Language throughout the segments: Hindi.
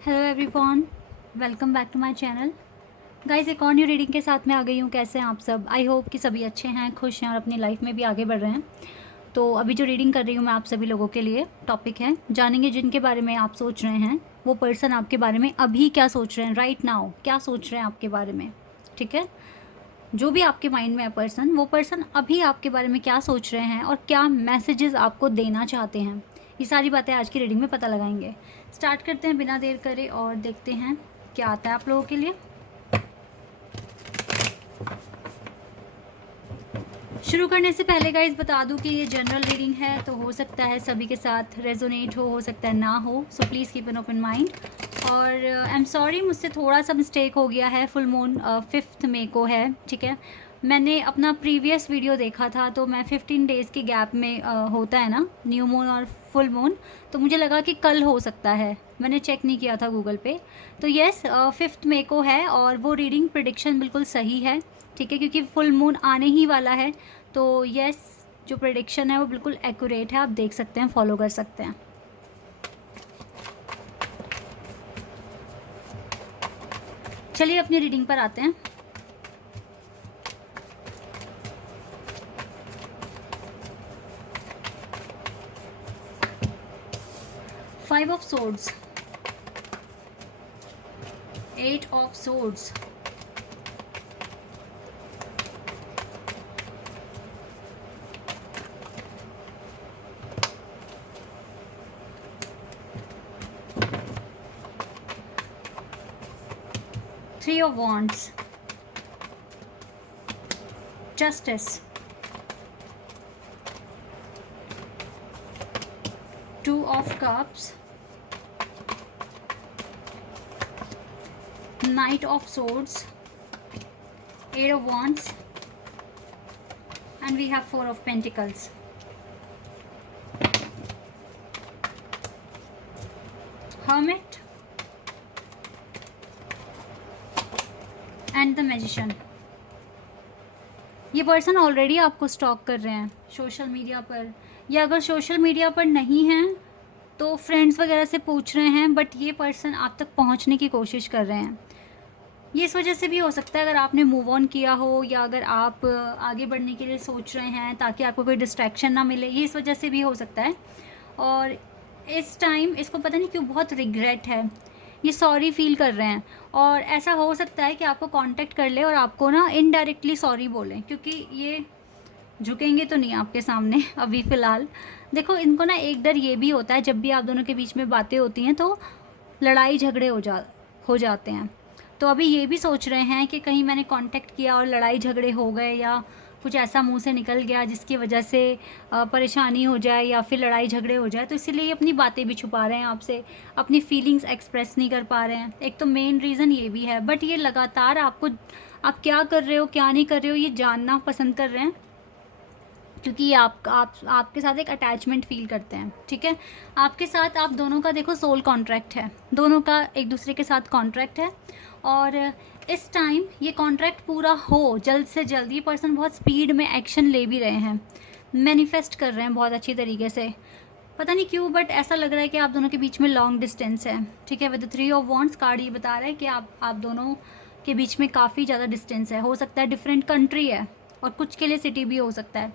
Hello everyone, welcome back to my channel. Guys, एक और न्यू रीडिंग के साथ में आ गई हूँ। कैसे हैं आप सब? आई होप कि सभी अच्छे हैं, खुश हैं और अपनी लाइफ में भी आगे बढ़ रहे हैं। तो अभी जो रीडिंग कर रही हूँ मैं आप सभी लोगों के लिए, टॉपिक है जानेंगे जिनके बारे में आप सोच रहे हैं वो पर्सन आपके बारे में अभी क्या सोच रहे हैं, राइट नाउ क्या सोच रहे हैं आपके बारे में। ठीक है, जो भी आपके माइंड में है पर्सन, वो पर्सन अभी आपके बारे में क्या सोच रहे हैं और क्या मैसेजेस आपको देना चाहते हैं, ये सारी बातें आज की रीडिंग में पता लगाएंगे। स्टार्ट करते हैं बिना देर करे और देखते हैं क्या आता है आप लोगों के लिए। शुरू करने से पहले गाइस बता दूं कि ये जनरल रीडिंग है, तो हो सकता है सभी के साथ रेजोनेट हो सकता है ना हो, so please keep an open mind. और आई एम सॉरी, मुझसे थोड़ा सा मिस्टेक हो गया है। फुल मून 5 मई को है, ठीक है। मैंने अपना प्रीवियस वीडियो देखा था तो मैं 15 डेज़ के गैप में होता है ना न्यू मून और फुल मून, तो मुझे लगा कि कल हो सकता है, मैंने चेक नहीं किया था गूगल पे। तो येस, 5 मई को है और वो रीडिंग प्रिडिक्शन बिल्कुल सही है, ठीक है, क्योंकि फुल मून आने ही वाला है। तो यस, जो प्रेडिक्शन है वो बिल्कुल एक्यूरेट है, आप देख सकते हैं, फॉलो कर सकते हैं। चलिए अपनी रीडिंग पर आते हैं। Five of swords, 8 of swords, three of wands, justice, 2 of cups, night of swords, 8 of wands, and we have 4 of pentacles. Hermit and the Magician. ये पर्सन ऑलरेडी आपको स्टॉक कर रहे हैं सोशल मीडिया पर, या अगर सोशल मीडिया पर नहीं हैं तो फ्रेंड्स वगैरह से पूछ रहे हैं, बट ये पर्सन आप तक पहुंचने की कोशिश कर रहे हैं। ये इस वजह से भी हो सकता है अगर आपने मूव ऑन किया हो, या अगर आप आगे बढ़ने के लिए सोच रहे हैं ताकि आपको कोई डिस्ट्रैक्शन ना मिले, ये इस वजह से भी हो सकता है। और इस टाइम इसको पता नहीं क्यों बहुत रिग्रेट है, ये सॉरी फील कर रहे हैं। और ऐसा हो सकता है कि आपको कांटेक्ट कर ले और आपको ना इनडायरेक्टली सॉरी बोलें, क्योंकि ये झुकेंगे तो नहीं आपके सामने अभी फ़िलहाल। देखो, इनको ना एक डर ये भी होता है, जब भी आप दोनों के बीच में बातें होती हैं तो लड़ाई झगड़े हो जाते हैं। तो अभी ये भी सोच रहे हैं कि कहीं मैंने कांटेक्ट किया और लड़ाई झगड़े हो गए, या कुछ ऐसा मुंह से निकल गया जिसकी वजह से परेशानी हो जाए या फिर लड़ाई झगड़े हो जाए, तो इसीलिए ये अपनी बातें भी छुपा रहे हैं आपसे, अपनी फीलिंग्स एक्सप्रेस नहीं कर पा रहे हैं। एक तो मेन रीज़न ये भी है, बट ये लगातार आपको, आप क्या कर रहे हो क्या नहीं कर रहे हो, ये जानना पसंद कर रहे हैं, क्योंकि ये आपके साथ एक अटैचमेंट फील करते हैं। ठीक है, आपके साथ आप दोनों का देखो सोल कॉन्ट्रैक्ट है, दोनों का एक दूसरे के साथ कॉन्ट्रैक्ट है। और इस टाइम ये कॉन्ट्रैक्ट पूरा हो जल्द से जल्द, ये पर्सन बहुत स्पीड में एक्शन ले भी रहे हैं, मैनिफेस्ट कर रहे हैं बहुत अच्छी तरीके से। पता नहीं क्यों, बट ऐसा लग रहा है कि आप दोनों के बीच में लॉन्ग डिस्टेंस है। ठीक है, विद 3 ऑफ वॉन्ड्स कार्ड ये बता रहा है कि आप दोनों के बीच में काफ़ी ज़्यादा डिस्टेंस है, हो सकता है डिफरेंट कंट्री है और कुछ के लिए सिटी भी हो सकता है।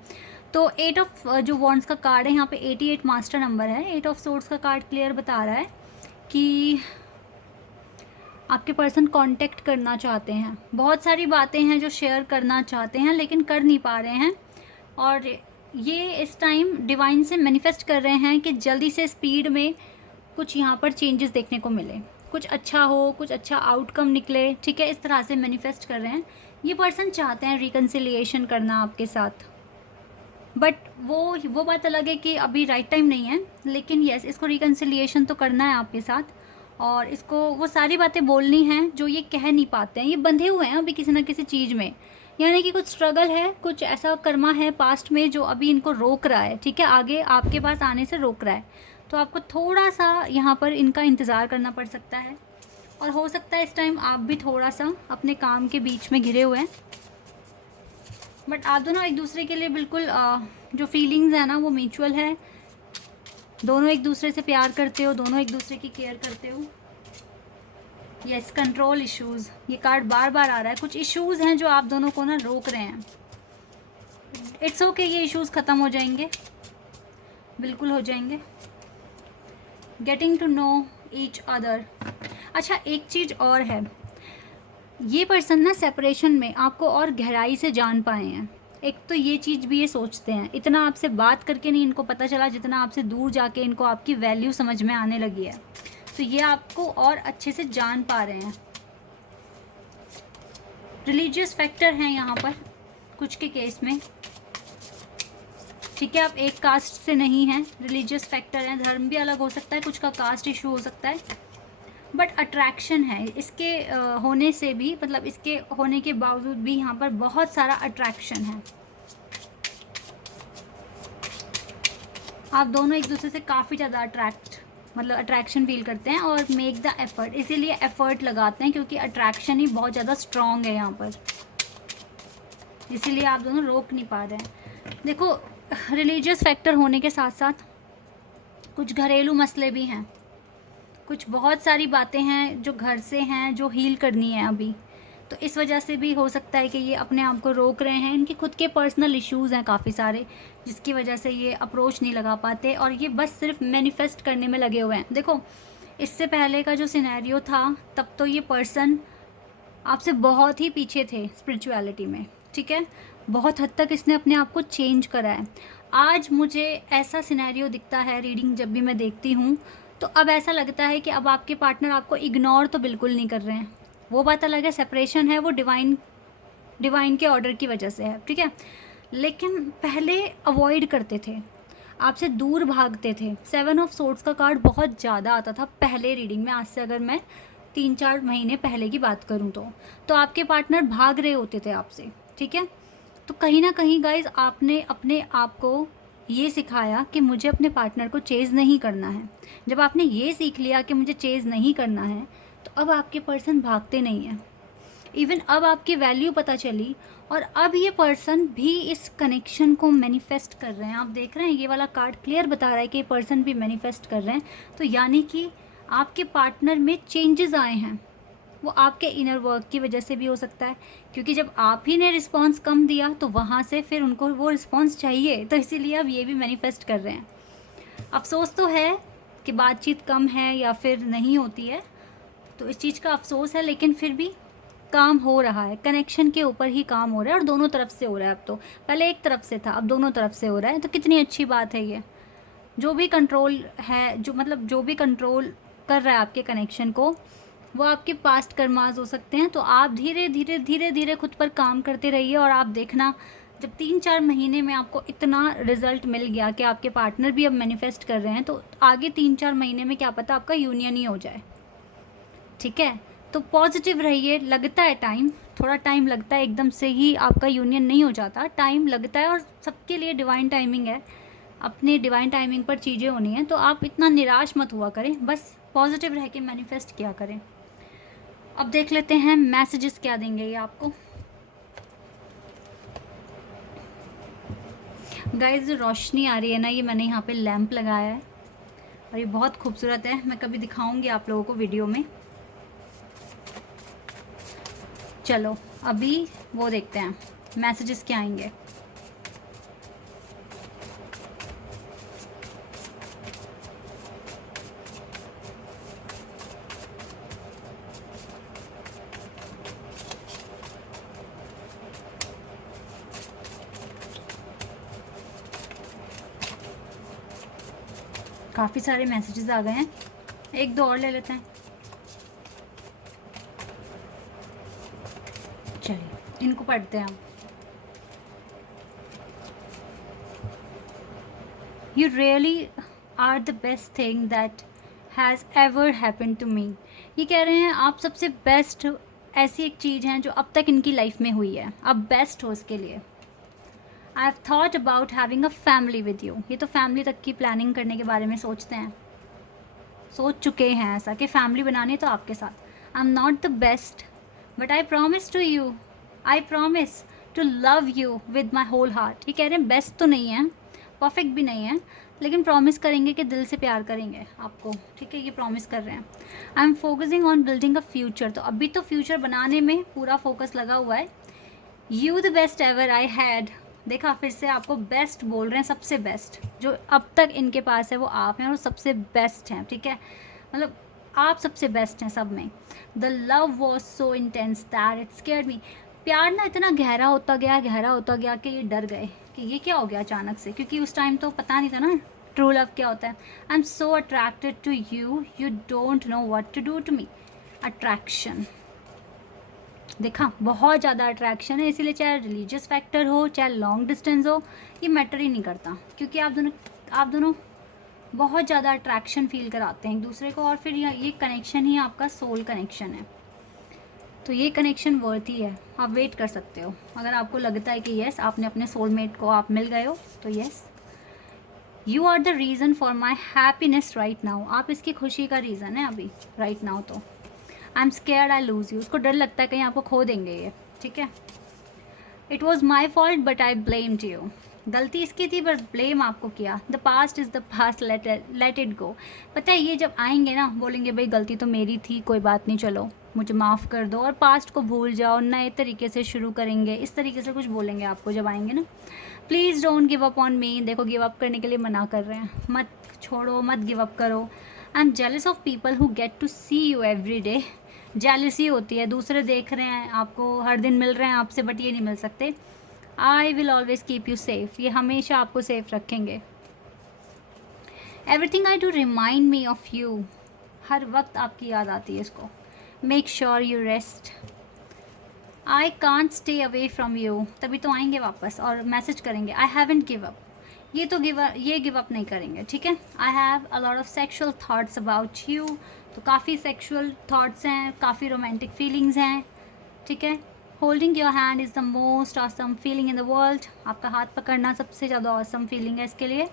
तो 8 ऑफ जो वॉन्ड्स का कार्ड है, यहाँ पे 88 मास्टर नंबर है। 8 ऑफ सोर्ड्स का कार्ड क्लियर बता रहा है कि आपके पर्सन कांटेक्ट करना चाहते हैं, बहुत सारी बातें हैं जो शेयर करना चाहते हैं लेकिन कर नहीं पा रहे हैं। और ये इस टाइम डिवाइन से मैनिफेस्ट कर रहे हैं कि जल्दी से स्पीड में कुछ यहाँ पर चेंजेस देखने को मिले, कुछ अच्छा हो, कुछ अच्छा आउटकम निकले। ठीक है, इस तरह से मैनिफेस्ट कर रहे हैं। ये पर्सन चाहते हैं रिकन्सिलिएशन करना आपके साथ, बट वो बात अलग है कि अभी राइट टाइम नहीं है, लेकिन यस, इसको रिकन्सिलिएशन तो करना है आपके साथ, और इसको वो सारी बातें बोलनी हैं जो ये कह नहीं पाते हैं। ये बंधे हुए हैं अभी किसी ना किसी चीज़ में, यानी कि कुछ स्ट्रगल है, कुछ ऐसा कर्मा है पास्ट में जो अभी इनको रोक रहा है। ठीक है, आगे आपके पास आने से रोक रहा है, तो आपको थोड़ा सा यहाँ पर इनका इंतज़ार करना पड़ सकता है। और हो सकता है इस टाइम आप भी थोड़ा सा अपने काम के बीच में घिरे हुए हैं, बट आप दोनों एक दूसरे के लिए बिल्कुल जो फीलिंग्स है ना वो म्यूचुअल है। दोनों एक दूसरे से प्यार करते हो, दोनों एक दूसरे की केयर करते हो। यस, कंट्रोल इश्यूज़, ये कार्ड बार बार आ रहा है। कुछ इश्यूज़ हैं जो आप दोनों को ना रोक रहे हैं। इट्स ओके, ये इश्यूज़ ख़त्म हो जाएंगे, बिल्कुल हो जाएंगे। Getting to know each other. अच्छा, एक चीज़ और है, ये पर्सन ना सेपरेशन में आपको और गहराई से जान पाए हैं। एक तो ये चीज़ भी ये सोचते हैं, इतना आपसे बात करके नहीं इनको पता चला जितना आपसे दूर जाके इनको आपकी वैल्यू समझ में आने लगी है। तो ये आपको और अच्छे से जान पा रहे हैं। रिलीजियस फैक्टर हैं यहाँ पर कुछ के केस में, ठीक है। आप एक कास्ट से नहीं हैं, रिलीजियस फैक्टर हैं, धर्म भी अलग हो सकता है, कुछ का कास्ट इशू हो सकता है, बट अट्रैक्शन है इसके होने से भी, मतलब इसके होने के बावजूद भी यहाँ पर बहुत सारा अट्रैक्शन है। आप दोनों एक दूसरे से काफ़ी ज़्यादा अट्रैक्शन फील करते हैं और मेक द एफर्ट, इसीलिए एफर्ट लगाते हैं क्योंकि अट्रैक्शन ही बहुत ज़्यादा स्ट्रॉन्ग है यहाँ पर, इसीलिए आप दोनों रोक नहीं पा रहे हैं। देखो, रिलीजियस फैक्टर होने के साथ साथ कुछ घरेलू मसले भी हैं, कुछ बहुत सारी बातें हैं जो घर से हैं जो हील करनी है अभी, तो इस वजह से भी हो सकता है कि ये अपने आप को रोक रहे हैं। इनके खुद के पर्सनल इश्यूज़ हैं काफ़ी सारे, जिसकी वजह से ये अप्रोच नहीं लगा पाते और ये बस सिर्फ मैनिफेस्ट करने में लगे हुए हैं। देखो, इससे पहले का जो सिनेरियो था तब तो ये पर्सन आपसे बहुत ही पीछे थे स्पिरिचुअलिटी में, ठीक है, बहुत हद तक इसने अपने आप को चेंज करा है। आज मुझे ऐसा सिनेरियो दिखता है, रीडिंग जब भी मैं देखती हूँ तो अब ऐसा लगता है कि अब आपके पार्टनर आपको इग्नोर तो बिल्कुल नहीं कर रहे हैं। वो बात अलग है, सेपरेशन है वो डिवाइन के ऑर्डर की वजह से है, ठीक है, लेकिन पहले अवॉइड करते थे, आपसे दूर भागते थे। 7 ऑफ सोर्ड्स का कार्ड बहुत ज़्यादा आता था पहले रीडिंग में, आज से अगर मैं 3-4 महीने पहले की बात करूँ तो आपके पार्टनर भाग रहे होते थे आपसे, ठीक है। तो कहीं ना कहीं गाइज आपने अपने आप को ये सिखाया कि मुझे अपने पार्टनर को चेज़ नहीं करना है। जब आपने ये सीख लिया कि मुझे चेज़ नहीं करना है तो अब आपके पर्सन भागते नहीं हैं। इवन अब आपकी वैल्यू पता चली और अब ये पर्सन भी इस कनेक्शन को मैनिफेस्ट कर रहे हैं। आप देख रहे हैं ये वाला कार्ड क्लियर बता रहा है कि ये पर्सन भी मैनिफेस्ट कर रहे हैं, तो यानी कि आपके पार्टनर में चेंजेस आए हैं। वो आपके इनर वर्क की वजह से भी हो सकता है, क्योंकि जब आप ही ने रिस्पांस कम दिया तो वहाँ से फिर उनको वो रिस्पांस चाहिए, तो इसीलिए अब ये भी मैनिफेस्ट कर रहे हैं। अफसोस तो है कि बातचीत कम है या फिर नहीं होती है, तो इस चीज़ का अफसोस है, लेकिन फिर भी काम हो रहा है, कनेक्शन के ऊपर ही काम हो रहा है और दोनों तरफ से हो रहा है। अब तो पहले एक तरफ से था, अब दोनों तरफ से हो रहा है, तो कितनी अच्छी बात है ये। जो भी कंट्रोल है, जो भी कंट्रोल कर रहा है आपके कनेक्शन को, वो आपके पास्ट कर्मास हो सकते हैं। तो आप धीरे धीरे खुद पर काम करते रहिए और आप देखना, जब 3-4 महीने में आपको इतना रिजल्ट मिल गया कि आपके पार्टनर भी अब मैनिफेस्ट कर रहे हैं, तो आगे 3-4 महीने में क्या पता आपका यूनियन ही हो जाए, ठीक है। तो पॉजिटिव रहिए, लगता है टाइम, थोड़ा टाइम लगता है, एकदम से ही आपका यूनियन नहीं हो जाता, टाइम लगता है और सबके लिए डिवाइन टाइमिंग है, अपने डिवाइन टाइमिंग पर चीज़ें होनी हैं। तो आप इतना निराश मत हुआ करें, बस पॉजिटिव रह के मैनिफेस्ट किया करें। अब देख लेते हैं मैसेजेस क्या देंगे ये आपको। गाइस, जो रोशनी आ रही है ना, ये मैंने यहाँ पे लैंप लगाया है और ये बहुत खूबसूरत है, मैं कभी दिखाऊंगी आप लोगों को वीडियो में। चलो अभी वो देखते हैं मैसेजेस क्या आएंगे। काफ़ी सारे मैसेजेस आ गए हैं, एक दो और ले लेते हैं। चलिए इनको पढ़ते हैं हम। You really are the best thing that has ever happen to me. ये कह रहे हैं आप सबसे बेस्ट ऐसी एक चीज़ है जो अब तक इनकी लाइफ में हुई है, अब बेस्ट हो इसके लिए। I have thought about having a family with you. ये तो फैमिली तक की प्लानिंग करने के बारे में सोचते हैं, सोच चुके हैं ऐसा कि फैमिली बनानी तो आपके साथ। I am not the best but I promise to you, I promise to love you with my whole heart. ये कह रहे हैं बेस्ट तो नहीं है, परफेक्ट भी नहीं है, लेकिन प्रॉमिस करेंगे कि दिल से प्यार करेंगे आपको, ठीक है, ये प्रॉमिस कर रहे हैं। I am focusing on building a future, तो अभी तो फ्यूचर बनाने में पूरा फोकस लगा हुआ है। You the best ever I had, देखा फिर से आपको बेस्ट बोल रहे हैं, सबसे बेस्ट जो अब तक इनके पास है वो आप हैं और सबसे बेस्ट हैं, ठीक है, मतलब आप सबसे बेस्ट हैं सब में। The love was so intense that it scared me, प्यार ना इतना गहरा होता गया कि ये डर गए कि ये क्या हो गया अचानक से, क्योंकि उस टाइम तो पता नहीं था ना ट्रू लव क्या होता है। I am so attracted to you, you don't know what to do to me. Attraction, देखा बहुत ज़्यादा अट्रैक्शन है, इसीलिए चाहे रिलीजियस फैक्टर हो चाहे लॉन्ग डिस्टेंस हो, ये मैटर ही नहीं करता, क्योंकि आप दोनों बहुत ज़्यादा अट्रैक्शन फील कराते हैं एक दूसरे को, और फिर ये कनेक्शन ही आपका सोल कनेक्शन है। तो ये कनेक्शन वर्थ ही है, आप वेट कर सकते हो। अगर आपको लगता है कि येस आपने अपने सोलमेट को आप मिल गए हो, तो yes, you are the reason for my happiness right now, आप इसकी खुशी का रीज़न है अभी राइट नाउ। तो I am scared I loose you, उसको डर लगता है कहीं आपको खो देंगे ये, ठीक है। It was my fault but I blamed you, गलती इसकी थी पर ब्लेम आपको किया। The past is the past, let it go. पता है ये जब आएंगे ना बोलेंगे भाई गलती तो मेरी थी, कोई बात नहीं, चलो मुझे माफ़ कर दो और पास्ट को भूल जाओ, नए तरीके से शुरू करेंगे, इस तरीके से कुछ बोलेंगे आपको जब आएंगे ना। Please don't give up on me, देखो गिव अप करने के लिए मना कर रहे हैं, मत छोड़ो, मत गिव अप करो। I am jealous of people who get to see you every day, jealousy होती है, दूसरे देख रहे हैं आपको, हर दिन मिल रहे हैं आपसे बट ये नहीं मिल सकते। I will always keep you safe, ये हमेशा आपको सेफ रखेंगे। Everything I do remind me of you, हर वक्त आपकी याद आती है इसको। Make sure you rest, I can't stay away from you, तभी तो आएंगे वापस और मैसेज करेंगे आई हैवंट गिव अप, ये तो गिव अप नहीं करेंगे, ठीक है। I have a lot of sexual thoughts about you, तो काफ़ी सेक्शुअल थाट्स हैं, काफ़ी रोमांटिक फीलिंग्स हैं, ठीक है। Holding your hand is the most awesome feeling in the world, आपका हाथ पकड़ना सबसे ज़्यादा ऑसम फीलिंग है इसके लिए।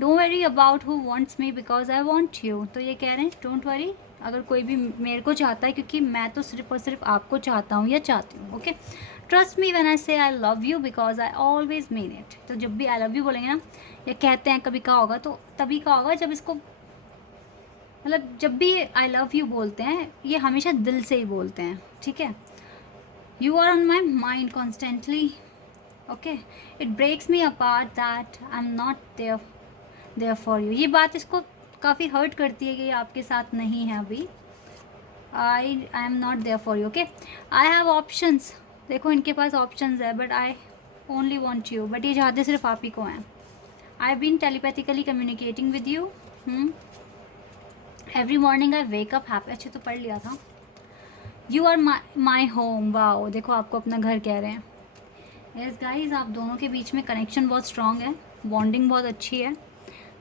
Don't worry about who wants me because I want you, तो ये कह रहे हैं डोंट वरी अगर कोई भी मेरे को चाहता है, क्योंकि मैं तो सिर्फ और सिर्फ आपको चाहता हूँ या चाहती हूँ, okay. Trust me when I say I love you because I always mean it, तो जब भी आई लव यू बोलेंगे ना या कहते हैं कभी कहा होगा, तो तभी कहा होगा जब इसको, मतलब जब भी आई लव यू बोलते हैं ये हमेशा दिल से ही बोलते हैं, ठीक है। You are on my mind constantly, okay. It breaks me apart that I am not there for you, ये बात इसको काफ़ी हर्ट करती है कि ये आपके साथ नहीं है अभी। I am not there for you, okay. I have options, देखो इनके पास ऑप्शंस है but I only want you, but ये चाहते सिर्फ आप ही को हैं। I been telepathically communicating with you, every morning I wake up happy, अच्छे तो पढ़ लिया था। You are my home, wow, देखो आपको अपना घर कह रहे हैं। यस गाइज, आप दोनों के बीच में कनेक्शन बहुत स्ट्रॉन्ग है, बॉन्डिंग बहुत अच्छी है,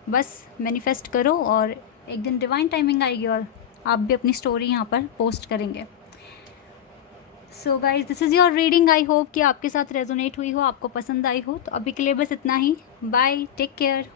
बस मैनिफेस्ट करो और एक दिन डिवाइन टाइमिंग आएगी और आप भी अपनी स्टोरी यहाँ पर पोस्ट करेंगे। So guys this is your reading, I hope कि आपके साथ रेजोनेट हुई हो, आपको पसंद आई हो। तो अभी के लिए बस इतना ही, बाय, टेक केयर।